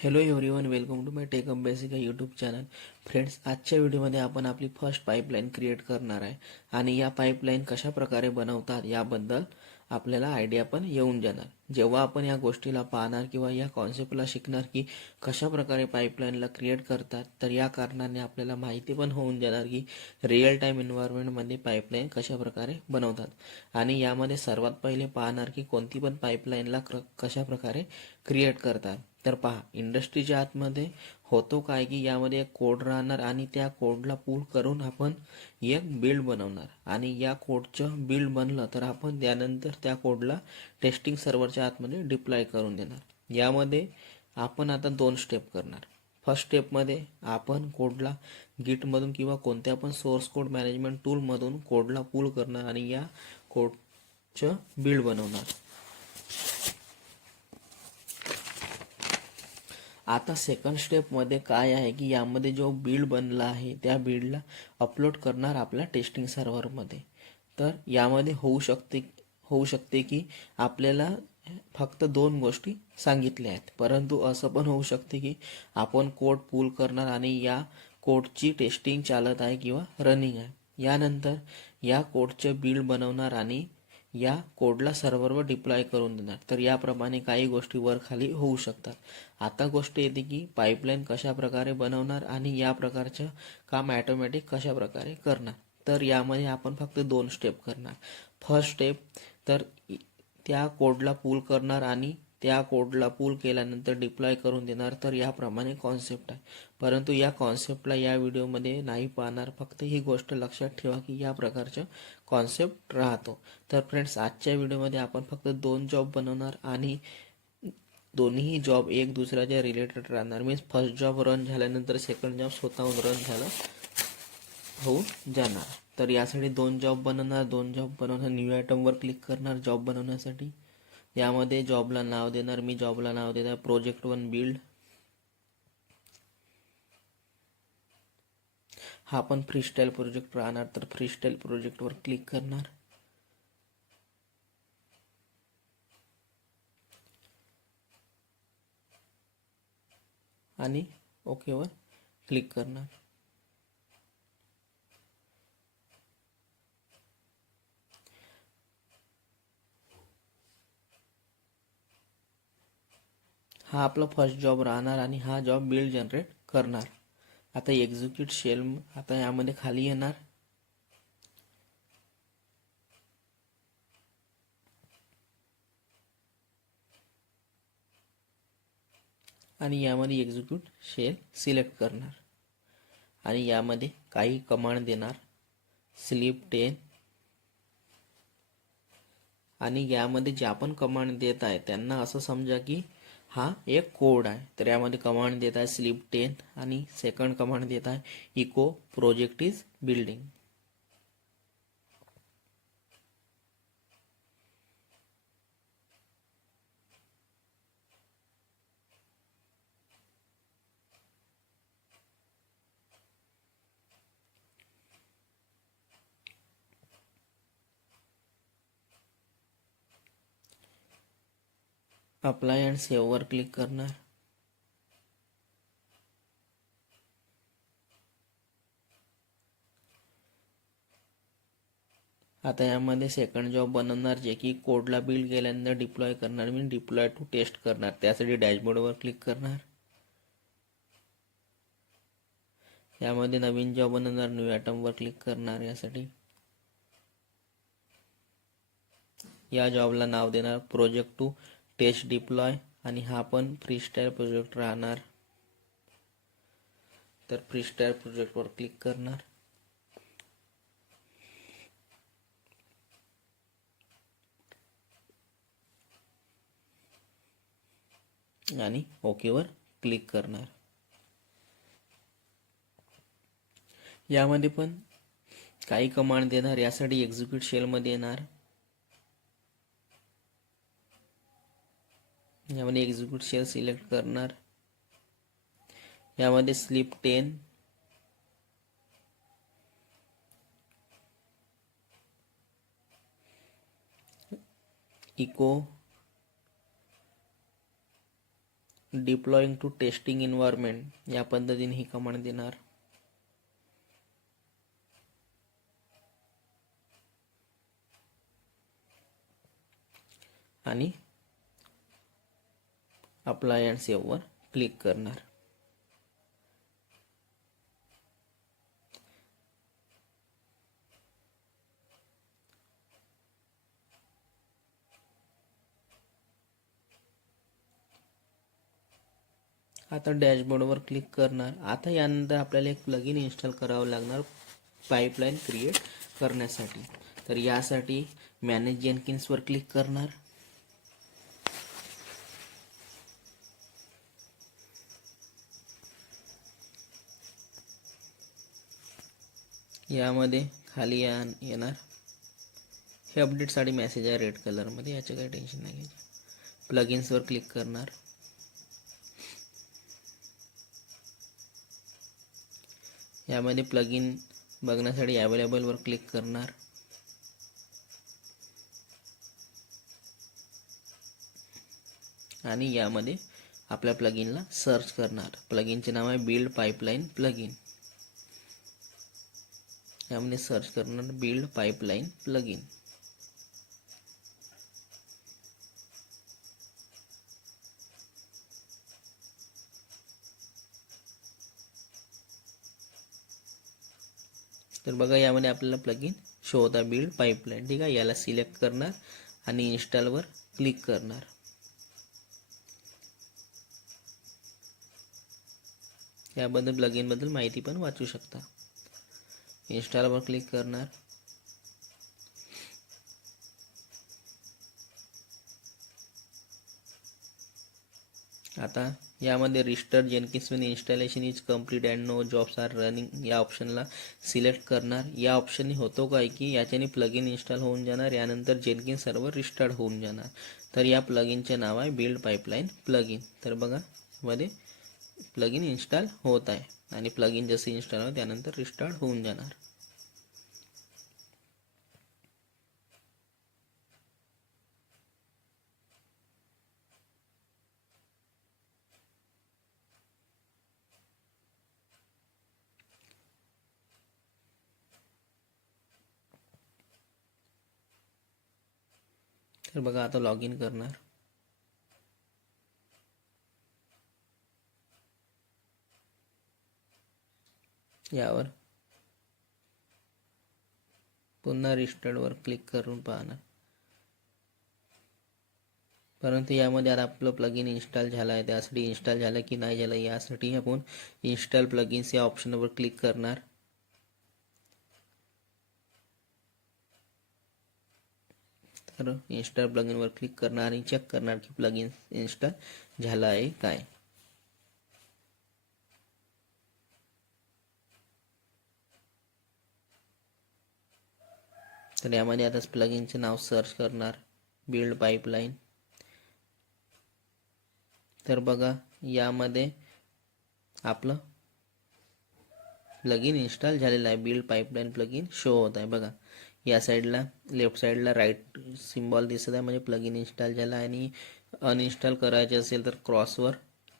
Hello everyone, welcome to my tech up basic YouTube channel. Friends, आजच्या व्हिडिओमध्ये आपण आपली फर्स्ट पाईपलाईन क्रिएट करणार आहे आणि या पाईपलाईन कशा प्रकारे बनवतात याबद्दल आपल्याला आयडिया पण येऊन जाणार. जेव्हा आपण या गोष्टीला पाहणार किंवा या कॉन्सेप्टला शिकणार की कशा प्रकारे पाईपलाईनला क्रिएट करतात, तर या कारणाने आपल्याला माहिती पण होऊन जाणार की रिअल टाईम एन्व्हायरमेंटमध्ये पाईपलाईन कशा प्रकारे बनवतात आणि यामध्ये सर्वात पहिले पाहणार की कोणती पण पाईपलाईनला कशा प्रकारे क्रिएट करतात. तर पहा, इंडस्ट्रीच्या आतमध्ये होतो काय की यामध्ये एक कोड राहणार आणि त्या कोडला पुल करून आपण एक बिल्ड बनवणार आणि या कोडचं बिल्ड बनलं तर आपण त्यानंतर त्या कोडला टेस्टिंग सर्व्हरच्या आतमध्ये डिप्लॉय करून देणार. यामध्ये आपण आता दोन स्टेप करणार. फर्स्ट स्टेपमध्ये आपण कोडला गिटमधून किंवा कोणत्या पण सोर्स कोड मॅनेजमेंट टूलमधून कोडला पुल करणार आणि या कोडचं बिल्ड बनवणार. आता सेकंड स्टेपमध्ये काय आहे की यामध्ये जो बिल्ड बनला आहे त्या बिल्डला अपलोड करणार आपल्या टेस्टिंग सर्व्हरमध्ये. तर यामध्ये होऊ शकते की आपल्याला फक्त दोन गोष्टी सांगितल्या आहेत, परंतु असं पण होऊ शकते की आपण कोड पुल करणार आणि या कोडची टेस्टिंग चालत आहे किंवा रनिंग आहे. यानंतर या कोडचे बिल्ड बनवणार आणि या कोडला सर्व्हरवर डिप्लॉय करून देणार. तर याप्रमाणे काही गोष्टी वर खाली होऊ शकतात. आता गोष्ट येते की पाईपलाईन कशा प्रकारे बनवणार आणि या प्रकारचं काम ॲटोमॅटिक कशा प्रकारे करणार. तर यामध्ये आपण फक्त दोन स्टेप करणार. फर्स्ट स्टेप, तर त्या कोडला पुल करणार आणि त्या कोडला पुल केल्यानंतर डिप्लॉय करून देणार. तर याप्रमाणे कॉन्सेप्ट आहे, परंतु या कॉन्सेप्टला या व्हिडिओमध्ये नाही पाहणार. फक्त ही गोष्ट लक्षात ठेवा की या प्रकारचं कॉन्सेप्ट राहतो. तर फ्रेंड्स, आजच्या व्हिडिओमध्ये आपण फक्त दोन जॉब बनवणार आणि दोन्ही जॉब एक दुसऱ्याच्या रिलेटेड राहणार. मीन्स फर्स्ट जॉब रन झाल्यानंतर सेकंड जॉब स्वतःहून रन झालं होऊन जाणार. तर यासाठी दोन जॉब बनवणार. न्यू आयटमवर क्लिक करणार जॉब बनवण्यासाठी. यामध्ये जॉबला नाव देणार. मी जॉबला नाव देणार प्रोजेक्ट 1 बिल्ड. हा पण फ्रीस्टाईल प्रोजेक्ट राहणार, तर फ्रीस्टाईल प्रोजेक्टवर क्लिक करणार आणि ओकेवर क्लिक करणार. हा आपला फर्स्ट जॉब राहणार आणि हा जॉब बिल्ड जनरेट करणार. आता एक्झिक्यूट शेल, आता यामध्ये खाली येणार आणि यामध्ये एक्झिक्यूट शेल सिलेक्ट करणार आणि यामध्ये काही कमांड देणार. स्लीप 10 आणि यामध्ये ज्या पण कमांड देत आहे त्यांना असं समजा की हा एक कोड आहे. तर यामध्ये कमांड देत आहे स्लीप 10 आणि सेकंड कमांड देत आहे echo project is building. Apply and सेव्हवर क्लिक करणार. आता यामध्ये सेकंड जॉब बनवणार जे की कोडला बिल्ड केल्यानंतर डिप्लॉय करणार. मी डिप्लॉय टू टेस्ट करणार. त्यासाठी डॅशबोर्डवर क्लिक करणार. यामध्ये नवीन जॉब बनवणार. न्यू आयटमवर क्लिक करणार. यासाठी या जॉबला नाव देणार प्रोजेक्ट टू टेस्ट डिप्लॉय आणि हा पण फ्रीस्टाईल प्रोजेक्ट राहणार. तर फ्रीस्टाईल प्रोजेक्टवर क्लिक करणार आणि ओकेवर क्लिक करणार. यामध्ये पण काही कमांड देणार. यासाठी एक्झिक्यूट शेलमध्ये येणार. यामध्ये एक्झिक्यूट शेल सिलेक्ट करणार. यामध्ये sleep 10 echo deploying to testing environment या पद्धतीने ही कमांड देणार. आणि अप्लाय अँड सेव्हवर क्लिक करणार. आता डॅशबोर्डवर क्लिक करणार. आता यानंतर आपल्याला एक प्लगइन इन्स्टॉल करावं लागणार पाईपलाईन क्रिएट करण्यासाठी. तर यासाठी मॅनेज जेनकिन्सवर क्लिक करणार. यामध्ये खाली येणार हे अपडेटसाठी मेसेज आहे रेड कलरमध्ये, याचे काही टेन्शन नाही घ्यायचे. प्लगइन्सवर क्लिक करणार. यामध्ये प्लगइन बघण्यासाठी अवेलेबलवर क्लिक करणार. आणि यामध्ये आपल्या प्लगइनला सर्च करणार. प्लगइनचे नाव आहे बिल्ड पाईपलाईन प्लगइन. यामध्ये सर्च करणार बिल्ड पाईपलाईन प्लगइन. तर बघा यामध्ये आपल्याला प्लगइन शो होता बिल्ड पाईपलाईन. ठीक आहे, याला सिलेक्ट करणार आणि इन्स्टॉलवर क्लिक करणार. याबद्दल प्लगइन बद्दल माहिती पण वाचू शकता. इन्स्टॉलवर क्लिक करणार. आता यामध्ये restart Jenkins when installation is complete and no jobs are running या ऑप्शनला सिलेक्ट करणार. या ऑप्शनने होतो काय की याच्याने प्लगइन इन्स्टॉल होऊन जाणार. यानंतर जेनकिन्स सर्व्हर रिस्टार्ट होऊन जाणार. तर या प्लगइनचे नाव आहे बिल्ड पाईपलाईन प्लगइन. तर बघा मध्ये प्लगइन इन्स्टॉल होत आहे आणि प्लगइन जसे इन्स्टॉल होईल त्यानंतर रिस्टार्ट होऊन जाणार. तर बघा आता लॉग इन करणार. यावर पुन्हा रिस्टार्टवर क्लिक करून पाहणार. परंतु यामध्ये आता आपलं प्लगइन इन्स्टॉल झालं आहे. त्यासाठी इन्स्टॉल झालं की नाही झालं यासाठी आपण इन्स्टॉल प्लगइन्स या ऑप्शनवर क्लिक करणार. तर इन्स्टॉल प्लगइनवर क्लिक करणार आणि चेक करणार की प्लगइन इन्स्टॉल झालं आहे काय. तर यामध्ये आता प्लगइनचे नाव सर्च करणार बिल्ड पाईपलाईन. तर बघा यामध्ये आपलं प्लगइन इन्स्टॉल झालेलं आहे. बिल्ड पाईपलाईन प्लगइन शो होत आहे. बघा या साईडला लेफ्ट साईडला राईट सिम्बॉल दिसत आहे, म्हणजे प्लगइन इन्स्टॉल झाला आहे. आणि अनइन्स्टॉल करायचे असेल तर क्रॉसवर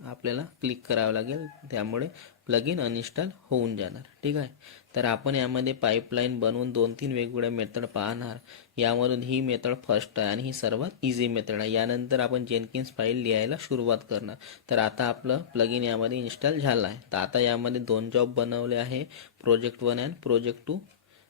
आपल्याला क्लिक करावं लागेल, त्यामुळे प्लगइन अनइन्स्टॉल होऊन जाणार. ठीक आहे, तर आपण यामध्ये पाईपलाईन बनवून 2-3 वेगवेगळ्या मेथड पाहणार. यामधून ही मेथड फर्स्ट आहे आणि ही सर्वात इझी मेथड आहे. यानंतर आपण जेनकिन्स फाईल लिहायला सुरुवात करणार. तर आता आपलं प्लगइन यामध्ये इन्स्टॉल झालं आहे. तर आता यामध्ये 2 जॉब बनवले आहे, प्रोजेक्ट 1 आणि प्रोजेक्ट 2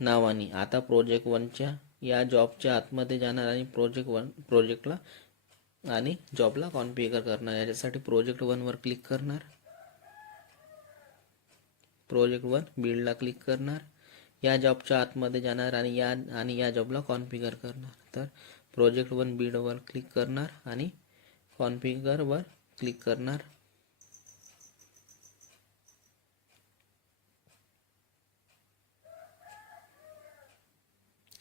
नावाने. आता प्रोजेक्ट 1च्या या जॉबच्या आतमध्ये जाणार आणि प्रोजेक्टला आणि जॉबला कॉन्फिगर करणार. याच्यासाठी प्रोजेक्ट 1 वर क्लिक करणार. प्रोजेक्ट 1 बिल्डला क्लिक करणार. या जॉबच्या आतमध्ये जाणार आणि या जॉबला कॉन्फिगर करणार. तर प्रोजेक्ट 1 बिल्डवर क्लिक करणार आणि कॉन्फिगरवर क्लिक करणार.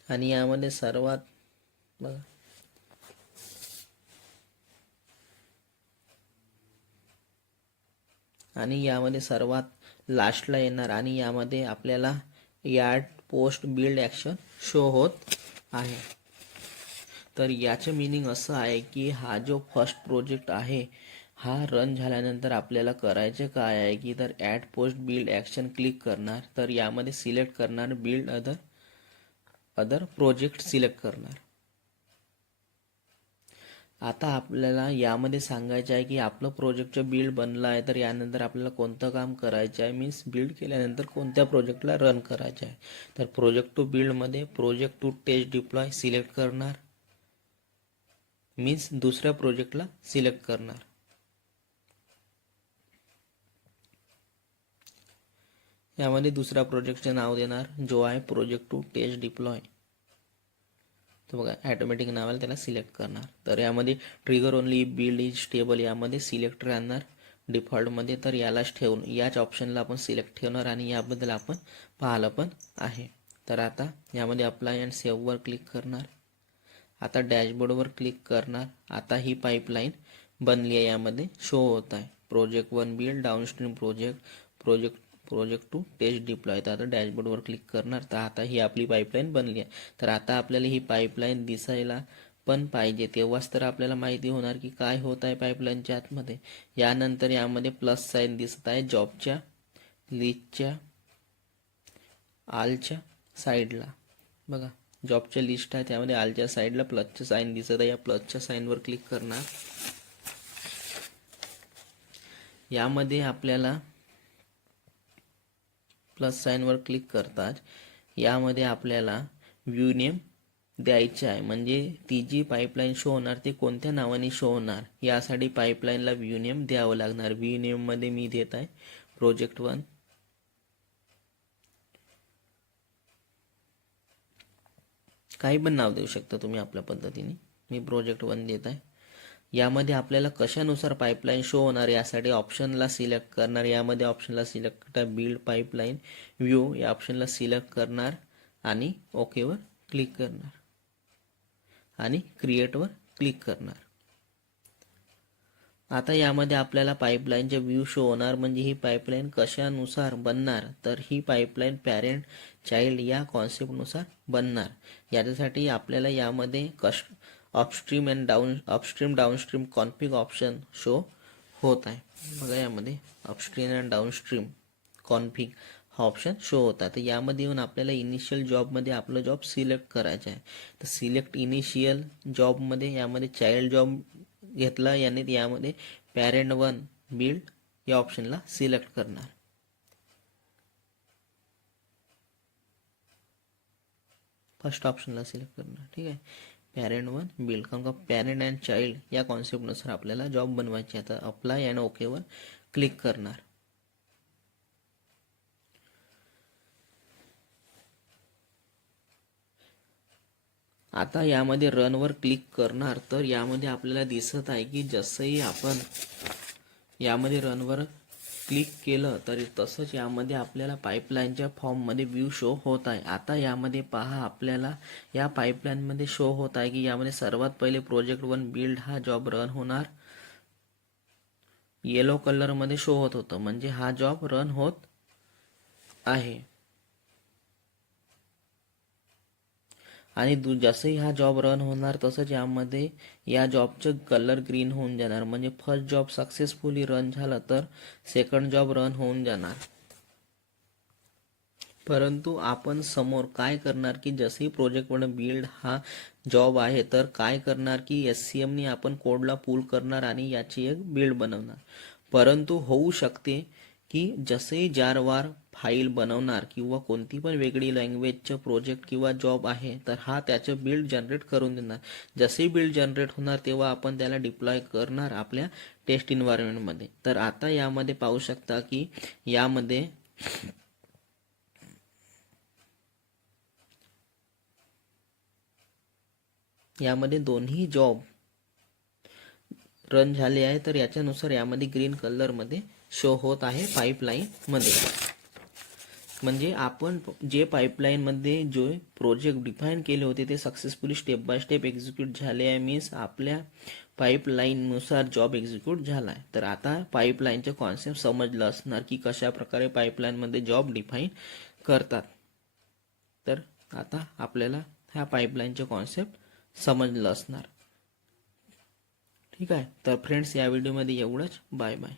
आणि यामध्ये सर्वात बघा आणि यामध्ये सर्वात लास्टला येणार आणि यामध्ये आपल्याला याड पोस्ट बिल्ड ॲक्शन शो होत आहे. तर याचं मीनिंग असं आहे की हा जो फर्स्ट प्रोजेक्ट आहे हा रन झाल्यानंतर आपल्याला करायचे काय आहे की तर add post build action click करणार, तर यामध्ये सिलेक्ट करणार बिल्ड अदर प्रोजेक्ट सिलेक्ट करणार. आता आपल्याला यामध्ये सांगायचं आहे की आपलं प्रोजेक्टचं बिल्ड बनलं आहे, तर यानंतर आपल्याला कोणतं काम करायचं आहे, मीन्स बिल्ड केल्यानंतर कोणत्या प्रोजेक्टला रन करायचं आहे. तर प्रोजेक्ट टू बिल्डमध्ये project to test deploy select करणार, मीन्स दुसऱ्या प्रोजेक्टला सिलेक्ट करणार. यामध्ये दुसऱ्या प्रोजेक्टचे नाव देणार जो आहे प्रोजेक्ट टू टेस्ट डिप्लॉय. तर बघा ॲटोमॅटिक नावाला त्याला सिलेक्ट करणार. तर यामध्ये trigger only build is stable यामध्ये सिलेक्ट राहणार डिफॉल्टमध्ये, तर यालाच ठेवून याच ऑप्शनला आपण सिलेक्ट ठेवणार आणि याबद्दल आपण पाहिलं पण आहे. तर आता यामध्ये अप्लाय अँड सेव्हवर क्लिक करणार. आता डॅशबोर्डवर क्लिक करणार. आता ही पाईपलाईन बनली आहे, यामध्ये शो होत आहे project 1 build downstream project to test deploy. तर आता डॅशबोर्डवर क्लिक करणार. तर आता ही आपली पाईपलाईन बनली आहे. तर आता आपल्याला ही पाईपलाईन दिसायला पण पाहिजे, तेव्हाच तर आपल्याला माहिती होणार की काय होत आहे पाईपलाईनच्या आतमध्ये. यानंतर यामध्ये प्लस साईन दिसत आहे जॉबच्या लिस्टच्या आलच्या साईडला. बघा जॉबच्या लिस्ट आहे, त्यामध्ये आलच्या साईडला प्लसचं साईन दिसत आहे. या प्लसच्या साईनवर क्लिक करणार. यामध्ये आपल्याला प्लस साईनवर क्लिक करताच यामध्ये आपल्याला व्ह्यू नेम द्यायचे आहे, म्हणजे ती जी पाईपलाईन शो होणार ती कोणत्या नावाने शो होणार यासाठी पाईपलाईनला व्ह्यू नेम द्यावं लागणार. व्ह्यू नेममध्ये मी देत आहे प्रोजेक्ट 1. काही पण नाव देऊ शकता तुम्ही आपल्या पद्धतीने. मी प्रोजेक्ट 1 देत आहे. यामध्ये आपल्याला कशानुसार पाईपलाईन शो होणार यासाठी ऑप्शनला सिलेक्ट करणार. यामध्ये ऑप्शनला सिलेक्ट करता बिल्ड पाईपलाईन व्ह्यू या ऑप्शनला सिलेक्ट करणार आणि ओकेवर क्लिक करणार आणि क्रिएटवर क्लिक करणार. आता यामध्ये आपल्याला पाईपलाईनचे व्ह्यू शो होणार, म्हणजे ही पाईपलाईन कशानुसार बनणार, तर ही पाईपलाईन पॅरेंट चाइल्ड या कॉन्सेप्टनुसार बनणार. याच्यासाठी आपल्याला यामध्ये upstream and downstream config option show होत आहे. बघा यामध्ये अपस्ट्रीम अँड डाऊनस्ट्रीम कॉन्फिग हा ऑप्शन शो होता. तर यामध्ये येऊन आपल्याला इनिशियल जॉबमध्ये आपलं जॉब सिलेक्ट करायचं आहे. तर सिलेक्ट इनिशियल जॉबमध्ये यामध्ये चाइल्ड जॉब घेतला, याने यामध्ये पॅरेंट 1 बिल्ड या ऑप्शनला सिलेक्ट करणार. फर्स्ट ऑप्शनला सिलेक्ट करणार. ठीक आहे, पॅरेंट 1 बिल्ड, कारण का पॅरेंट अँड चाइल्ड या कॉन्सेप्टनुसार आपल्याला जॉब बनवायची. आता अप्लाय अँड ओकेवर क्लिक करणार. आता यामध्ये रनवर क्लिक करणार. तर यामध्ये आपल्याला दिसत आहे की जसंही आपण यामध्ये रनवर क्लिक केलं तरी तसंच यामध्ये आपल्याला पाईपलाईनच्या फॉर्ममध्ये व्ह्यू शो होत आहे. आता यामध्ये पहा आपल्याला या पाईपलाईनमध्ये शो होत आहे की यामध्ये सर्वात पहिले प्रोजेक्ट 1 बिल्ड हा जॉब रन होणार. येलो कलरमध्ये शो होत होतं, म्हणजे हा जॉब रन होत आहे. आणि जसंही हा जॉब रन होणार तसंच यामध्ये या जॉबचं कलर ग्रीन होऊन जाणार, म्हणजे फर्स्ट जॉब सक्सेसफुली रन झालं तर सेकंड जॉब रन होऊन जाणार. परंतु आपण समोर काय करणार की जसंही प्रोजेक्ट 1 बिल्ड हा जॉब आहे तर काय करणार की SCMने आपण कोडला पुल करणार आणि याची एक बिल्ड बनवणार. परंतु होऊ शकते की जसे जारवार फाईल बनवणार किंवा कोणती पण वेगळी लँग्वेजचं प्रोजेक्ट किंवा जॉब आहे तर हा त्याचं बिल्ड जनरेट करून देणार. जसे बिल्ड जनरेट होणार तेव्हा आपण त्याला डिप्लॉय करणार आपल्या टेस्ट एन्व्हायरमेंटमध्ये. तर आता यामध्ये पाहू शकता की यामध्ये दोन्ही जॉब रन झाले आहे. तर याच्यानुसार यामध्ये ग्रीन कलरमध्ये शो होत आहे पाईपलाईन मध्ये. म्हणजे आपण जे पाईपलाईनमध्ये जो प्रोजेक्ट डिफाईन केले होते ते successfully step by step execute झाले आहे, मीन्स आपल्या पाईपलाईननुसार जॉब एक्झिक्यूट झाला आहे. तर आता पाईपलाईनचे कॉन्सेप्ट समजलं असणार की कशा प्रकारे पाईपलाईनमध्ये जॉब डिफाईन करतात. तर आता आपल्याला ह्या पाईपलाईनचे कॉन्सेप्ट समजलं असणार. ठीक आहे. तर फ्रेंड्स, या व्हिडिओमध्ये एवढंच. Bye bye.